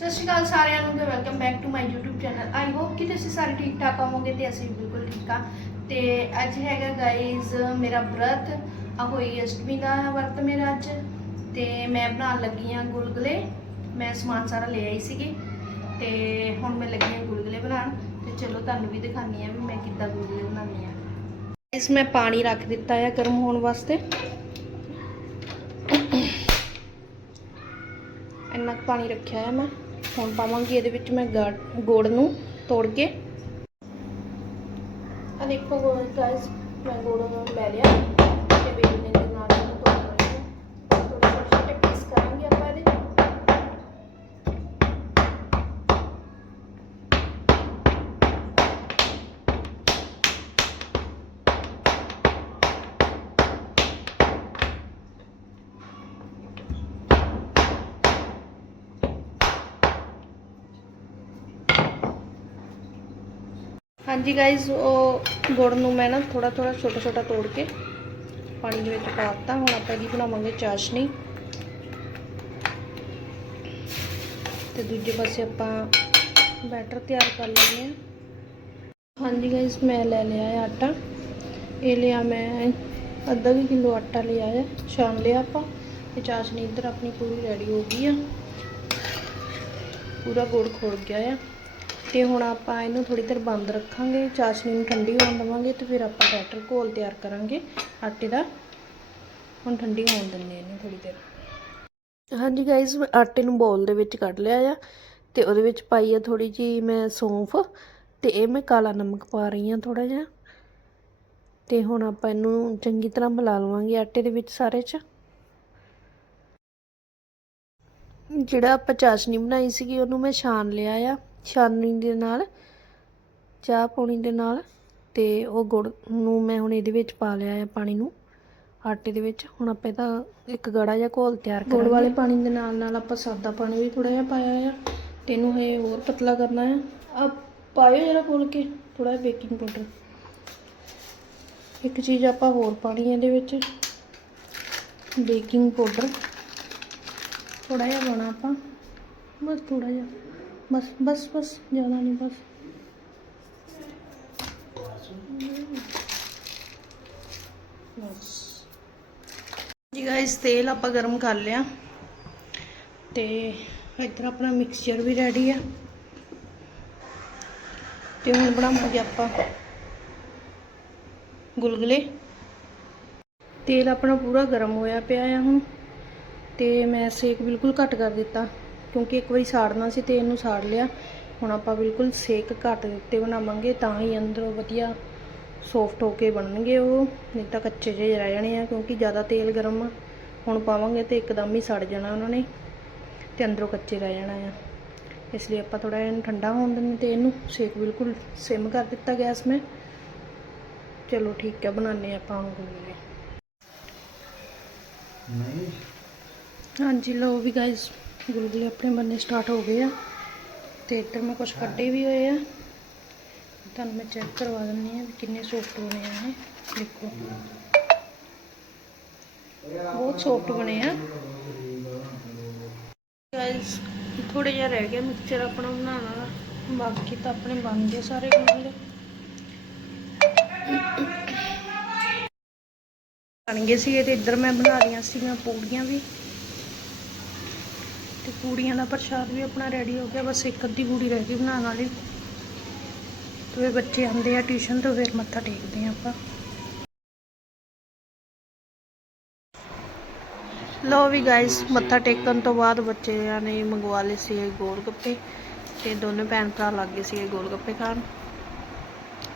ਸਤਿ ਸ਼੍ਰੀ ਅਕਾਲ ਸਾਰਿਆਂ ਨੂੰ ਤੇ welcome back to my YouTube channel I hope ਕਿ ਤੁਸੀਂ ਸਾਰੇ ਠੀਕ ਠਾਕ ਹੋਵੋਗੇ ਤੇ ਅਸੀਂ ਬਿਲਕੁਲ ਠੀਕ ਆ ਤੇ ਅੱਜ ਹੈਗਾ ਗਾਇਜ਼ ਮੇਰਾ ਵਰਤ ਆ ਹੋਈ ਅਸ਼ਟਮੀ ਦਾ ਵਰਤ ਮੇਰਾ ਅੱਜ। ਤੇ ਮੈਂ ਬਣਾਉਣ ਲੱਗੀ ਆ ਗੁਲਗੁਲੇ। ਮੈਂ ਸਮਾਨ ਸਾਰਾ ਲੈ ਆਈ ਸੀਗੀ। ਤੇ ਹੁਣ ਮੈਂ ਲੱਗੀ ਆ ਗੁਲਗੁਲੇ ਬਣਾਉਣ। ਤੇ ਚਲੋ ਤੁਹਾਨੂੰ ਵੀ ਦਿਖਾਨੀ ਆ ਵੀ ਮੈਂ ਕਿੱਦਾਂ ਗੁਲਗੁਲੇ ਬਣਾਉਂਦੀ ਆ ਇਸ ਮੈਂ ਪਾਣੀ ਰੱਖ ਦਿੱਤਾ ਆ ਗਰਮ ਹੋਣ ਵਾਸਤੇ। ਇੰਨਾ ਕੁ ਪਾਣੀ ਰੱਖਿਆ ਆ ਮੈਂ। ਹੁਣ ਪਾਵਾਂਗੀ ਇਹਦੇ ਵਿੱਚ ਮੈਂ ਗਾ- ਗੁੜ ਨੂੰ ਤੋੜ ਕੇ। ਆ ਦੇਖੋ ਗਾਇਸ ਮੈਂ ਗੁੜ ਨੂੰ ਲੈ ਲਿਆ ਤੇ ਵੇਲਣੇ ਦੇ ਨਾਲ ਇਹਨੂੰ ਤੋੜ ਰਹੀ ਹਾਂ ਥੋੜੇ ਛੋਟੇ ਛੋਟੇ ਪੀਸ ਕਰਾਂਗੇ ਆਪਾਂ ਇਹਦੇ ਹਾਂਜੀ ਗਾਇਜ਼ ਉਹ ਗੁੜ ਨੂੰ ਮੈਂ ਨਾ ਥੋੜਾ ਥੋੜਾ ਛੋਟਾ ਛੋਟਾ ਤੋੜ ਕੇ ਪਾਣੀ ਦੇ ਵਿੱਚ ਪਾ ਦਿੱਤਾ। ਹੁਣ ਆਪਾਂ ਇਹਦੀ ਬਣਾਵਾਂਗੇ ਚਾਸ਼ਨੀ। ਤੇ ਦੂਜੇ ਪਾਸੇ ਆਪਾਂ ਬੈਟਰ ਤਿਆਰ ਕਰ ਲੈਂਦੇ ਹਾਂ। ਹਾਂਜੀ ਗਾਇਜ਼ ਮੈਂ ਲੈ ਲਿਆ ਹੈ ਆਟਾ। ਇਹ ਲਿਆ ਮੈਂ ਅੱਧਾ ਵੀ ਕਿਲੋ ਆਟਾ ਲਿਆ ਹੈ। ਛਾਣ ਲਿਆ ਆਪਾਂ। ਤੇ ਚਾਸ਼ਨੀ ਇੱਧਰ ਆਪਣੀ ਪੂਰੀ ਰੈਡੀ ਹੋ ਗਈ ਆ। ਪੂਰਾ ਗੁੜ ਖੋਲ ਗਿਆ ਆ। ਤੇ ਹੁਣ ਆਪਾਂ ਇਹਨੂੰ ਥੋੜੀ ਦੇਰ ਬੰਦ ਰੱਖਾਂਗੇ, ਚਾਸ਼ਨੀ ਨੂੰ ਠੰਡੀ ਹੋਣ ਦੇਵਾਂਗੇ ਤੇ ਫਿਰ ਆਪਾਂ ਬੈਟਰ ਘੋਲ ਤਿਆਰ ਕਰਾਂਗੇ ਆਟੇ ਦਾ। ਹੁਣ ਠੰਡੀ ਹੋਣ ਦਿੰਦੇ ਇਹਨੂੰ ਥੋੜੀ ਦੇਰ। ਹਾਂਜੀ ਗਾਇਜ਼ ਆਟੇ ਨੂੰ ਬੋਲ ਦੇ ਵਿੱਚ ਕੱਢ ਲਿਆ ਆ ਤੇ ਉਹਦੇ ਵਿੱਚ ਪਾਈ ਆ ਥੋੜੀ ਜੀ ਮੈਂ ਸੌਂਫ ਤੇ ਇਹ ਮੈਂ ਕਾਲਾ ਨਮਕ ਪਾ ਰਹੀ ਆ ਥੋੜਾ ਜਿਹਾ। ਤੇ ਹੁਣ ਆਪਾਂ ਇਹਨੂੰ ਚੰਗੀ ਤਰ੍ਹਾਂ ਮਿਲਾ ਲਵਾਂਗੇ ਆਟੇ ਦੇ ਵਿੱਚ ਸਾਰੇ 'ਚ। ਜਿਹੜਾ ਆਪਾਂ ਚਾਸ਼ਨੀ ਬਣਾਈ ਸੀਗੀ, ਉਹਨੂੰ ਮੈਂ ਛਾਣ ਲਿਆ ਆ। ਛਾਨਣੀ ਦੇ ਨਾਲ ਚਾਹ ਪਾਣੀ ਦੇ ਨਾਲ ਤੇ ਉਹ ਗੁੜ ਨੂੰ ਮੈਂ ਹੁਣ ਇਹਦੇ ਵਿੱਚ ਪਾ ਲਿਆ ਆ ਪਾਣੀ ਨੂੰ ਆਟੇ ਦੇ ਵਿੱਚ। ਹੁਣ ਆਪਾਂ ਇਹਦਾ ਇੱਕ ਗੜਾ ਜਿਹਾ ਘੋਲ ਤਿਆਰ ਕਰਾਂਗੇ ਗੁੜ ਵਾਲੇ ਪਾਣੀ ਦੇ ਨਾਲ ਨਾਲ ਆਪਾਂ ਸਾਦਾ ਪਾਣੀ ਵੀ ਥੋੜਾ ਜਿਹਾ ਪਾਇਆ ਆ। ਤੇ ਇਹਨੂੰ ਇਹ ਹੋਰ ਪਤਲਾ ਕਰਨਾ ਆ। ਆ ਪਾਇਓ ਜਰਾ ਖੋਲ ਕੇ ਥੋੜਾ ਜਿਹਾ ਬੇਕਿੰਗ ਪਾਊਡਰ ਇੱਕ ਚੀਜ਼ ਆਪਾਂ ਹੋਰ ਪਾਣੀ ਹੈ ਇਹਦੇ ਵਿੱਚ। ਬੇਕਿੰਗ ਪਾਊਡਰ ਥੋੜਾ ਜਿਹਾ ਪਾਉਣਾ ਆਪਾਂ। ਬਸ ਥੋੜਾ ਜਿਹਾ। ਬਸ ਬਸ ਬਸ, ਜ਼ਿਆਦਾ ਨਹੀਂ, ਬਸ। ਜੀ ਗਾਇਸ ਤੇਲ ਆਪਾਂ ਗਰਮ ਕਰ ਲਿਆ। ਤੇ ਇੱਧਰ ਆਪਣਾ ਮਿਕਸਚਰ ਵੀ ਰੈਡੀ ਆ। ਤੇ ਹੁਣ ਬਣਾਵਾਂਗੇ ਆਪਾਂ ਗੁਲਗੁਲੇ। ਤੇਲ ਆਪਣਾ ਪੂਰਾ ਗਰਮ ਹੋਇਆ ਪਿਆ ਆ ਹੁਣ। ਤੇ ਮੈਂ ਸੇਕ ਬਿਲਕੁਲ ਘੱਟ ਕਰ ਦਿੱਤਾ। ਕਿਉਂਕਿ ਇੱਕ ਵਾਰੀ ਸਾੜਨਾ ਸੀ ਤੇ ਇਹਨੂੰ ਸਾੜ ਲਿਆ। ਹੁਣ ਆਪਾਂ ਬਿਲਕੁਲ ਸੇਕ ਘੱਟ ਦਿੱਤੇ ਬਣਾਵਾਂਗੇ ਤਾਂ ਹੀ ਅੰਦਰੋਂ ਵਧੀਆ ਸੌਫਟ ਹੋ ਕੇ ਬਣਨਗੇ ਉਹ ਨਹੀਂ ਤਾਂ ਕੱਚੇ ਜਿਹੇ ਰਹਿ ਜਾਣੇ ਆ ਕਿਉਂਕਿ ਜ਼ਿਆਦਾ ਤੇਲ ਗਰਮ ਹੁਣ ਪਾਵਾਂਗੇ ਤੇ ਇੱਕਦਮ ਹੀ ਸੜ ਜਾਣਾ ਉਹਨਾਂ ਨੇ ਤੇ ਅੰਦਰੋਂ ਕੱਚੇ ਰਹਿ ਜਾਣਾ ਆ। ਇਸ ਲਈ ਆਪਾਂ ਥੋੜਾ ਇਹਨੂੰ ਠੰਡਾ ਹੋਣ ਦਿੰਦੇ ਤੇ ਇਹਨੂੰ ਸੇਕ ਬਿਲਕੁਲ ਸਿਮ ਕਰ ਦਿੱਤਾ ਗੈਸ ਮੈਂ। ਚਲੋ ਠੀਕ ਹੈ ਬਣਾਉਂਦੇ ਆਪਾਂ ਹੁਣ ਗੁਲਗੁਲੇ ਹਾਂਜੀ ਲਓ ਵੀ ਗਾਇਸ ਗੁਲਗੁਲੇ ਆਪਣੇ ਬੰਨੇ ਸਟਾਰਟ ਹੋ ਗਏ ਆ। ਤੇ ਇੱਧਰ ਮੈਂ ਕੁਝ ਕੱਢੇ ਵੀ ਹੋਏ ਆ। ਤੁਹਾਨੂੰ ਮੈਂ ਚੈੱਕ ਕਰਵਾ ਦਿੰਦੀ ਆ ਵੀ ਕਿੰਨੇ ਸੌਫਟ ਬਣੇ ਆ ਇਹ। ਦੇਖੋ। ਬਹੁਤ ਸੌਫਟ ਬਣੇ ਆ। ਗਾਇਸ ਥੋੜੇ ਜਿਹਾ ਰਹਿ ਗਿਆ ਮਿਕਸਚਰ ਆਪਣਾ ਬਣਾਉਣਾ ਬਾਕੀ ਤਾਂ ਆਪਣੇ ਬਣ ਗਏ ਸਾਰੇ ਗੁਲਗੁਲੇ ਬਣ ਗਏ ਸੀਗੇ ਤੇ ਇੱਧਰ ਮੈਂ ਬਣਾ ਲਈਆਂ ਸੀਗੀਆਂ ਪੂੜੀਆਂ ਵੀ। ਪੂੜੀਆਂ ਦਾ ਪ੍ਰਸ਼ਾਦ ਵੀ ਆਪਣਾ ਰੈਡੀ ਹੋ ਗਿਆ, ਬਸ ਇੱਕ ਅੱਧੀ ਪੂੜੀ ਰਹਿ ਗਈ ਬਣਾਉਣ ਵਾਲੀ। ਤੇ ਬੱਚੇ ਆਉਂਦੇ ਆ ਟਿਊਸ਼ਨ ਤੋਂ, ਫਿਰ ਮੱਥਾ ਟੇਕਦੇ ਆ ਆਪਾਂ। ਲੋ ਵੀ ਗਾਇਸ ਮੱਥਾ ਟੇਕਣ ਤੋਂ ਬਾਅਦ ਬੱਚਿਆਂ ਨੇ ਮੰਗਵਾ ਲਏ ਸੀ ਗੋਲ ਗੱਪੇ ਤੇ ਦੋਨੇ ਭੈਣ ਭਰਾ ਲੱਗ ਗਏ ਸੀ ਗੋਲ ਗੱਪੇ ਖਾਣ।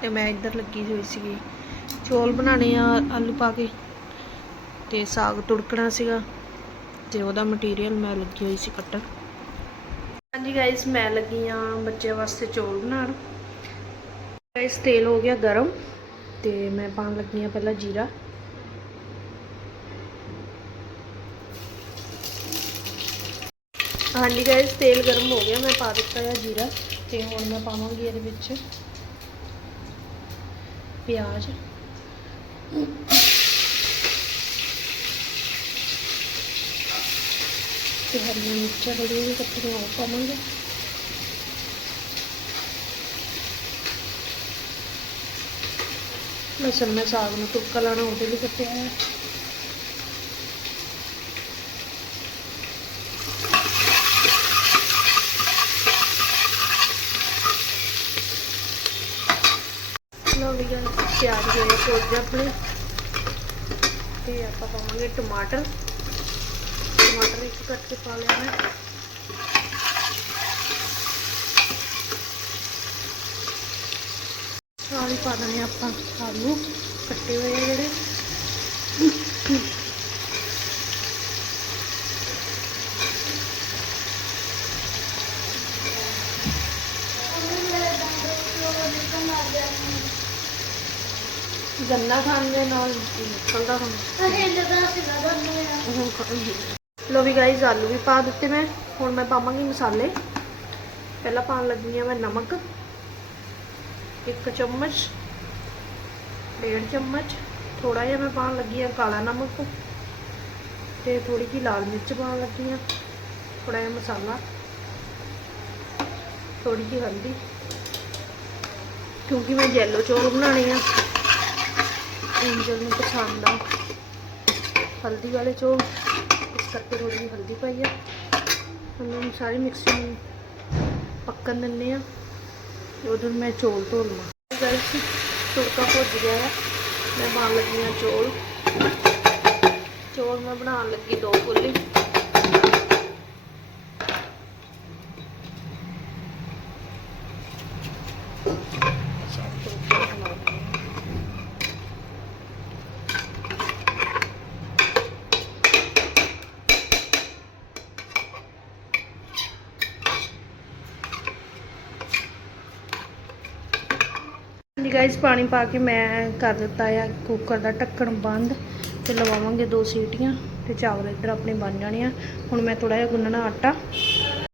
ਤੇ ਮੈਂ ਇੱਧਰ ਲੱਗੀ ਹੋਈ ਸੀਗੀ। ਚੌਲ ਬਣਾਣੇ ਆ ਆਲੂ ਪਾ ਕੇ। ਤੇ ਸਾਗ ਤੁੜਕਣਾ ਸੀਗਾ। ਤੇ ਉਹਦਾ ਮਟੀਰੀਅਲ ਮੈਂ ਲੱਗੀ ਹੋਈ ਸੀ ਕੱਟਣ। ਹਾਂਜੀ ਗਾਇਸ ਮੈਂ ਲੱਗੀ ਆ ਬੱਚਿਆਂ ਵਾਸਤੇ ਚੌਲ ਬਣਾਉਣ। ਗਾਇਸ ਤੇਲ ਹੋ ਗਿਆ ਗਰਮ ਤੇ ਮੈਂ ਪਾਉਣ ਲੱਗੀ ਆ ਪਹਿਲਾਂ ਜੀਰਾ। ਹਾਂਜੀ ਗਾਇਸ ਤੇਲ ਗਰਮ ਹੋ ਗਿਆ, ਮੈਂ ਪਾ ਦਿੱਤਾ ਹੈ ਜੀਰਾ ਤੇ ਹੁਣ ਮੈਂ ਪਾਵਾਂਗੀ ਇਹਦੇ ਵਿੱਚ ਪਿਆਜ਼। ਤੇ ਹਰੀਆਂ ਮਿਰਚਾਂ ਜਿਹੜੀਆਂ ਵੀ ਕੱਟੀਆਂ ਉਹ ਪਾਵਾਂਗੇ। ਲਸਣ ਮੈਂ ਸਾਗ ਨੂੰ ਤੁੜਕਾ ਲਾਣਾ ਉਹਦੇ ਲਈ ਕੱਟਿਆ ਹੈ ਲਓ ਵੀ ਗਾਇਸ ਪਿਆਜ਼ ਹੋਏ ਆਪਣੇ। ਤੇ ਆਪਾਂ ਪਾਵਾਂਗੇ ਟਮਾਟਰ। ਟਮਾਟਰ ਇੱਕ ਕੱਟ ਕੇ ਪਾ ਲਿਆ ਮੈਂ। ਨਾਲ ਹੀ ਪਾ ਦਿੰਦੇ ਹਾਂ ਆਪਾਂ ਆਲੂ ਕੱਟੇ ਹੋਏ ਆ ਜਿਹੜੇ। ਗੰਨਾ ਖਾਣ ਦੇ ਨਾਲ ਨਿਕਲਦਾ ਹੁਣ ਹੁਣ ਖਾਂਗੇ ਲੋ ਵੀ ਗਾਈਜ਼ ਆਲੂ ਵੀ ਪਾ ਦਿੱਤੇ ਮੈਂ। ਹੁਣ ਮੈਂ ਪਾਵਾਂਗੀ ਮਸਾਲੇ। ਪਹਿਲਾਂ ਪਾਉਣ ਲੱਗੀ ਹਾਂ ਮੈਂ ਨਮਕ। ਇੱਕ ਚਮਚ, ਡੇਢ ਚਮਚ। ਥੋੜਾ ਜਿਹਾ ਮੈਂ ਪਾਉਣ ਲੱਗੀ ਹਾਂ ਕਾਲਾ ਨਮਕ। ਤੇ ਥੋੜੀ ਜਿਹੀ ਲਾਲ ਮਿਰਚ ਪਾਉਣ ਲੱਗੀ ਹਾਂ। ਥੋੜਾ ਜਿਹਾ ਮਸਾਲਾ। ਥੋੜੀ ਜਿਹੀ ਹਲਦੀ। ਕਿਉਂਕਿ ਮੈਂ ਯੈਲੋ ਚੌਲ ਬਣਾਉਣੇ ਆ। ਇੰਜਲ ਨੂੰ ਪਸੰਦ ਆ ਹਲਦੀ ਵਾਲੇ ਚੌਲ। ਕਰਕੇ ਥੋੜੀ ਜਿਹੀ ਹਲਦੀ ਪਾਈ ਆ। ਹੁਣ ਸਾਰੀ ਮਿਕਸਿੰਗ ਪੱਕਣ ਦਿੰਦੇ ਆ ਉਦੋਂ ਮੈਂ ਚੌਲ ਧੋ ਲਵਾਂ ਗਾਇਸ ਤੁੜਕਾ ਭੁੱਜ ਗਿਆ ਹੈ ਮੈਂ ਬਣ ਲੱਗੀ ਹਾਂ ਚੌਲ। ਚੌਲ ਮੈਂ ਬਣਾਉਣ ਲੱਗੀ ਦੋ ਕੁੱਲੀ ਜੀ ਗਾਇਸ ਪਾਣੀ ਪਾ ਕੇ ਮੈਂ ਕਰ ਦਿੱਤਾ ਆ ਕੁੱਕਰ ਦਾ ਢੱਕਣ ਬੰਦ ਤੇ ਲਵਾਵਾਂਗੇ ਦੋ ਸੀਟੀਆਂ ਤੇ ਚਾਵਲ ਇੱਧਰ ਆਪਣੇ ਬਣ ਜਾਣੇ ਆ। ਹੁਣ ਮੈਂ ਥੋੜਾ ਜਿਹਾ ਗੁੰਨਣਾ ਆਟਾ।